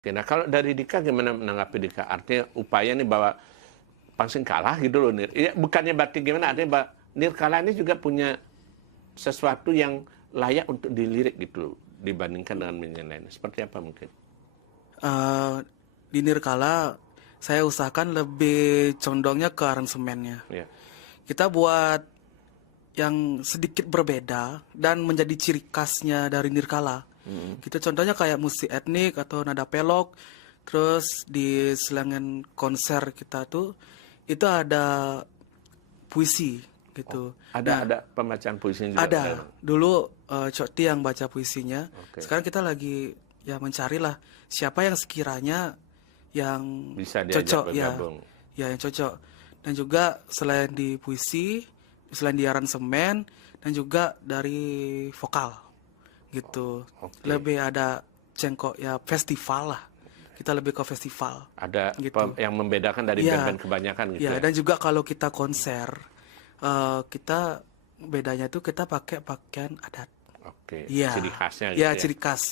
Oke, nah kalau dari Dika gimana menanggapi Dika? Artinya upaya nih bahwa Pangsing kalah gitu loh Nir. Ya, bukannya berarti gimana, artinya bahwa Nirkala ini juga punya sesuatu yang layak untuk dilirik gitu loh, dibandingkan dengan band lain. Seperti apa mungkin? Eh, di Nirkala saya usahakan lebih condongnya ke aransemennya. Ya. Kita buat yang sedikit berbeda dan menjadi ciri khasnya dari Nirkala. Kita contohnya kayak musik etnik atau nada pelok. Terus di selangan konser kita tuh itu ada puisi gitu. Nah, Ada pembacaan puisinya juga. ada dulu Cokti yang baca puisinya. Oke. Sekarang kita lagi ya mencarilah siapa yang sekiranya yang Bisa diajak cocok bergabung. ya yang cocok. Dan juga selain di puisi, selain di aransemen dan juga dari vokal gitu. Oke. Lebih ada cengkok ya festival lah. Kita lebih ke festival Ada gitu. yang membedakan dari Iya, band-band kebanyakan gitu ya ya. dan juga kalau kita konser, kita bedanya tuh kita pakai pakaian adat. Oke, Iya, ciri khasnya ya gitu ya. ciri khas.